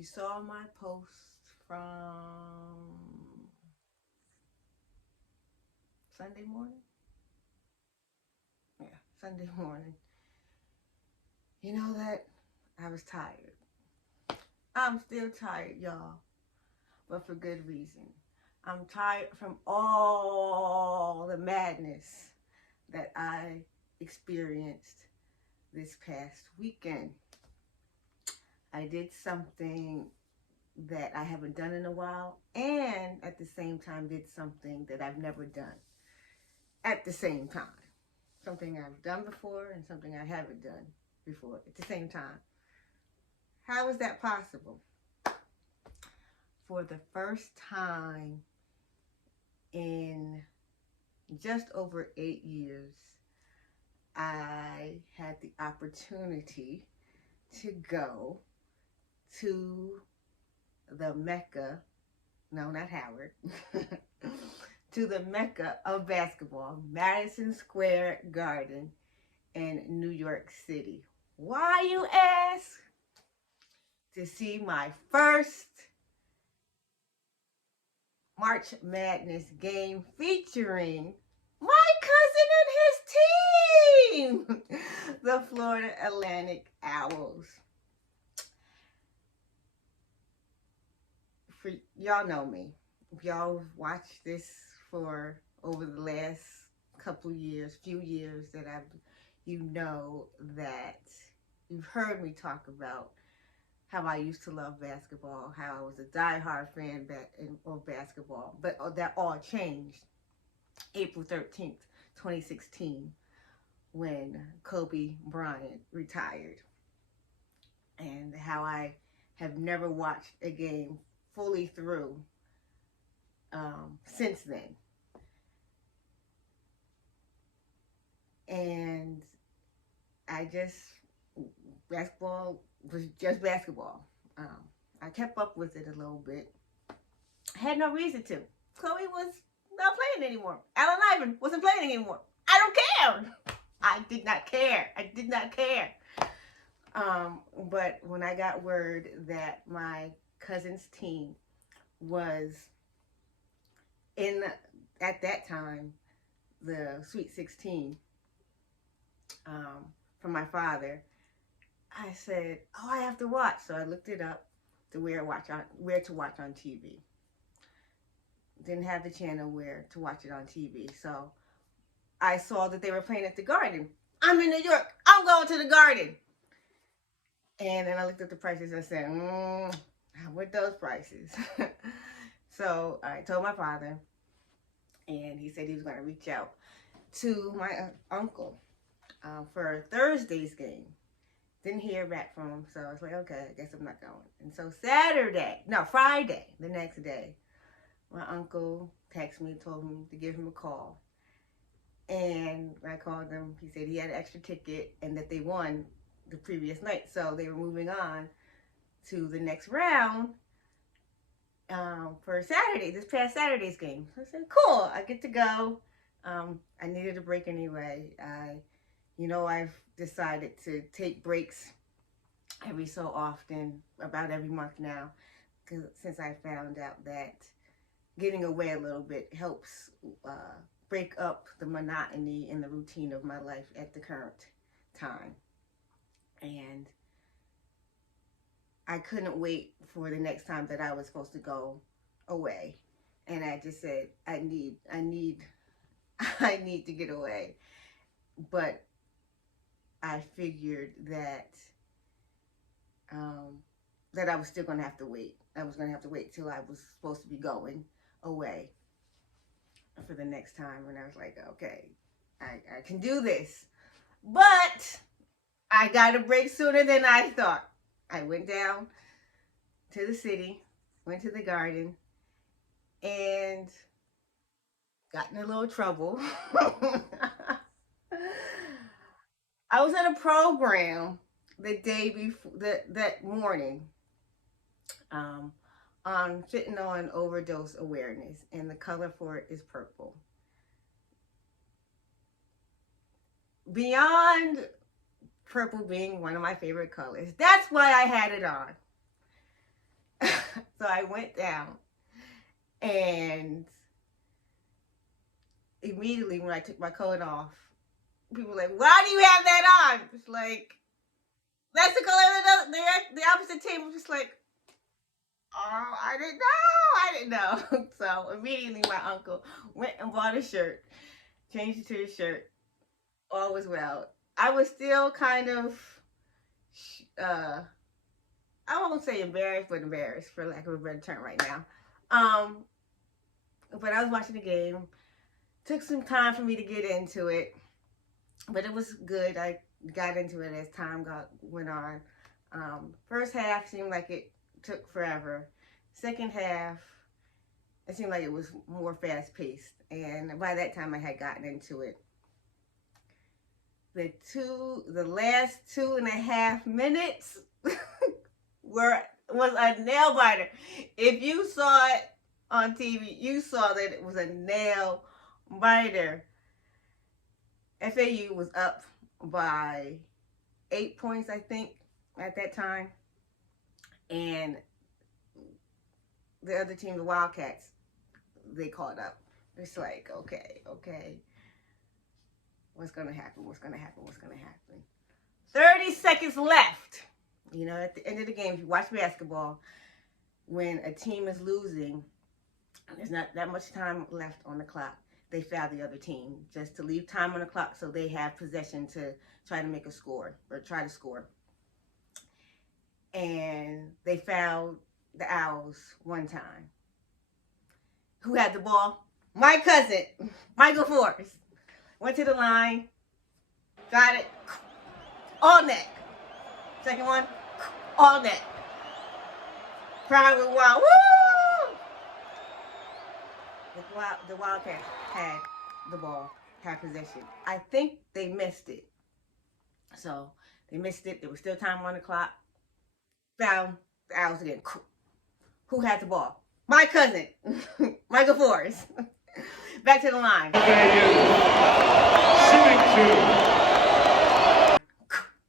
you saw my post from Sunday morning, yeah, Sunday morning, you know that I was tired. I'm still tired, y'all, but for good reason. I'm tired from all the madness that I experienced this past weekend. I did something that I haven't done in a while, and at the same time did something that I've never done at the same time. Something I've done before and something I haven't done before at the same time. How is that possible? For the first time in just over 8 years, I had the opportunity to go to the Mecca, no, not Howard, to the Mecca of basketball, Madison Square Garden in New York City. Why, you ask? To see my first March Madness game featuring my cousin and his team, the Florida Atlantic Owls. For y'all know me. If y'all watched this for over the last few years that you know that you've heard me talk about how I used to love basketball, how I was a diehard fan of basketball, but that all changed April 13th, 2016, when Kobe Bryant retired, and how I have never watched a game fully through since then. And basketball was just basketball. I kept up with it a little bit. I had no reason to. Chloe was not playing anymore. Allen Iverson wasn't playing anymore. I don't care. I did not care. But when I got word that my cousin's team was in, at that time, the Sweet 16 from my father, I said, oh, I have to watch. So I looked it up to where to watch on TV. Didn't have the channel where to watch it on TV. So I saw that they were playing at the Garden. I'm in New York. I'm going to the Garden. And then I looked at the prices and said, with those prices. So I told my father, and he said he was going to reach out to my uncle for Thursday's game. Didn't hear back from him, so I was like, okay, I guess I'm not going. And so Friday, the next day, my uncle texted me and told me to give him a call. And I called him. He said he had an extra ticket and that they won the previous night. So they were moving on to the next round for Saturday, this past Saturday's game. So I said, cool, I get to go. I needed a break anyway. I've decided to take breaks every so often, about every month now, since I found out that getting away a little bit helps break up the monotony and the routine of my life at the current time. And I couldn't wait for the next time that I was supposed to go away. And I just said, I need to get away. But I figured that that I was still going to have to wait. I was going to have to wait till I was supposed to be going away for the next time. And I was like, okay, I can do this. But I got a break sooner than I thought. I went down to the city, went to the Garden, and got in a little trouble. I was at a program the day before, that morning, on fentanyl and overdose awareness, and the color for it is purple. Beyond purple being one of my favorite colors, that's why I had it on. So I went down, and immediately when I took my coat off, people were like, "Why do you have that on?" It's like, that's the color of the opposite team. I'm just like, oh, I didn't know. So immediately my uncle went and bought a shirt, changed it to a shirt. All was well. I was still kind of, uh, I won't say embarrassed, but embarrassed for lack of a better term right now. But I was watching the game. Took some time for me to get into it, but it was good. I got into it as time went on. First half seemed like it took forever. Second half, it seemed like it was more fast paced, and by that time I had gotten into it. The last 2.5 minutes was a nail biter. If you saw it on TV, you saw that it was a nail biter. FAU was up by 8 points, I think, at that time. And the other team, the Wildcats, they caught up. It's like, okay. What's going to happen? 30 seconds left. You know, at the end of the game, if you watch basketball, when a team is losing, there's not that much time left on the clock. They foul the other team just to leave time on the clock so they have possession to try to make a score or try to score. And they fouled the Owls one time. Who had the ball? My cousin, Michael Forrest. Went to the line, got it, all net. Second one, all net. Crowd was wild. Woo! The Wildcats had the ball, had possession. I think they missed it. So they missed it. There was still time on the clock. Found the Owls again. Who had the ball? My cousin, Michael Forrest. Back to the line.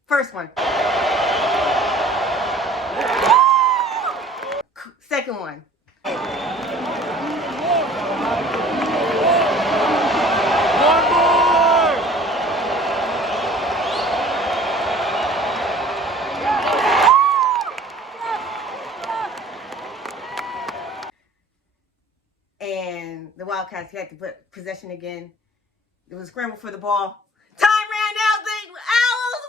First one. Second one. And the Wildcats had to put possession again. It was a scramble for the ball. Time ran out. The Owls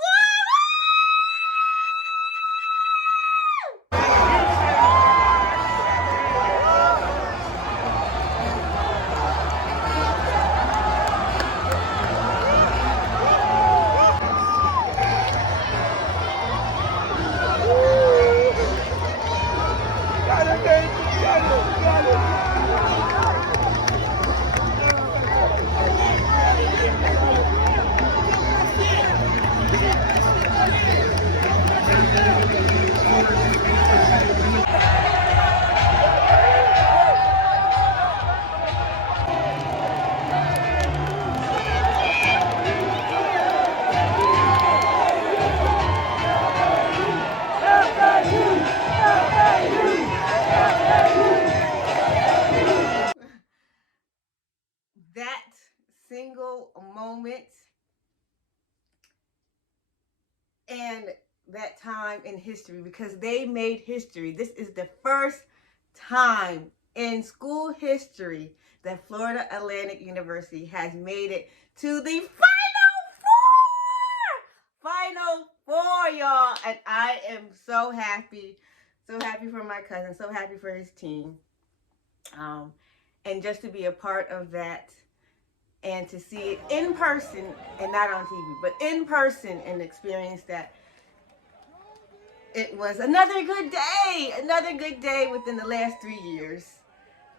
that single moment and that time in history, because they made history. This is the first time in school history that Florida Atlantic University has made it to the Final Four, y'all. And I am so happy for my cousin, so happy for his team. And just to be a part of that and to see it in person and not on TV, but in person and experience that. It was another good day within the last 3 years.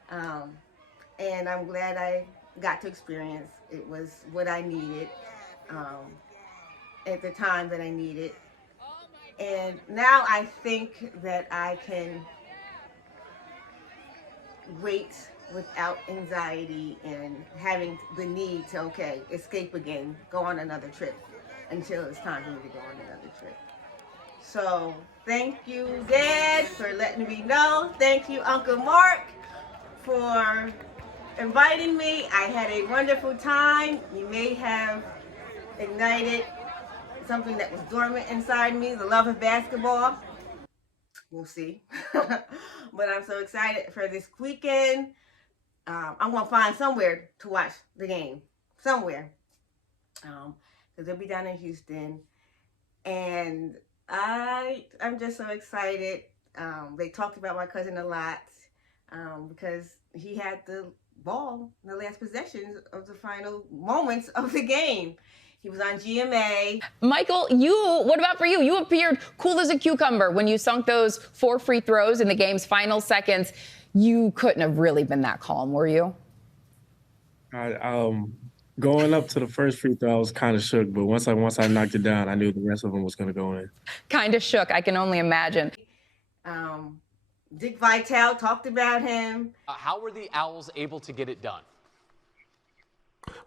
And I'm glad I got to experience. It was what I needed at the time that I needed. And now I think that I can wait without anxiety and having the need to, escape again, go on another trip until it's time for me to go on another trip. So thank you, Dad, for letting me know. Thank you, Uncle Mark, for inviting me. I had a wonderful time. You may have ignited something that was dormant inside me, the love of basketball. We'll see. But I'm so excited for this weekend. I'm going to find somewhere to watch the game. Somewhere. Because they'll be down in Houston. And I'm just so excited. They talked about my cousin a lot because he had the ball in the last possessions of the final moments of the game. He was on GMA. Michael, what about for you? You appeared cool as a cucumber when you sunk those 4 free throws in the game's final seconds. You couldn't have really been that calm, were you? Going up to the first free throw, I was kind of shook, but once I knocked it down, I knew the rest of them was going to go in. Kind of shook. I can only imagine. Dick Vitale talked about him. How were the Owls able to get it done?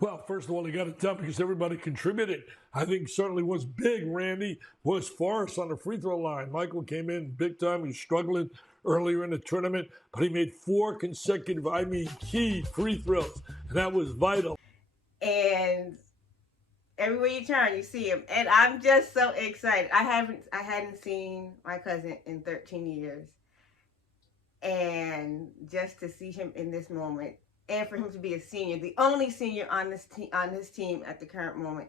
Well, first of all, they got it done because everybody contributed. I think certainly what's big, Randy, was Forrest on the free throw line. Michael came in big time. He was struggling earlier in the tournament, but he made 4 consecutive, key free throws, and that was vital. And everywhere you turn, you see him. And I'm just so excited. I hadn't seen my cousin in 13 years. And just to see him in this moment, and for him to be a senior, the only senior on this team at the current moment,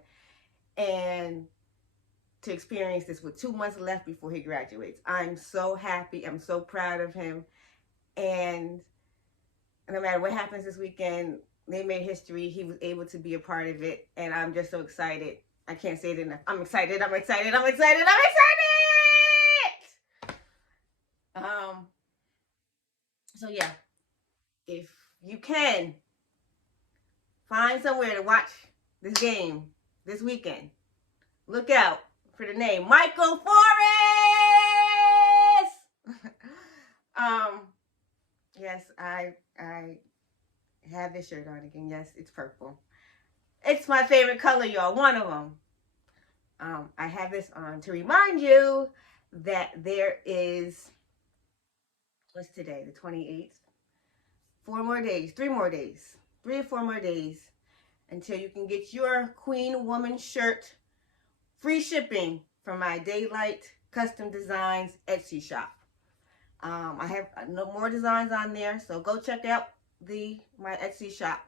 and to experience this with 2 months left before he graduates. I'm so happy. I'm so proud of him. And no matter what happens this weekend, they made history. He was able to be a part of it. And I'm just so excited. I can't say it enough. I'm excited. I'm excited. I'm excited. I'm excited! So yeah, if you can find somewhere to watch this game this weekend, look out for the name Michael Forrest. Yes, I have this shirt on again. Yes, it's purple. It's my favorite color, y'all. One of them. I have this on to remind you that there is, what's today, the 28th? 3 or 4 more days until you can get your Queen Woman shirt free shipping from my Daylight Custom Designs Etsy shop. I have no more designs on there, so go check out my Etsy shop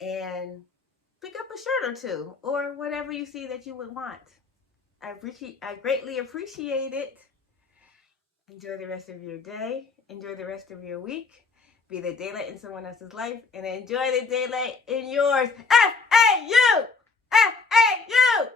and pick up a shirt or 2 or whatever you see that you would want. I greatly appreciate it. Enjoy the rest of your day. Enjoy the rest of your week. Be the daylight in someone else's life and enjoy the daylight in yours. F-A-U! F-A-U!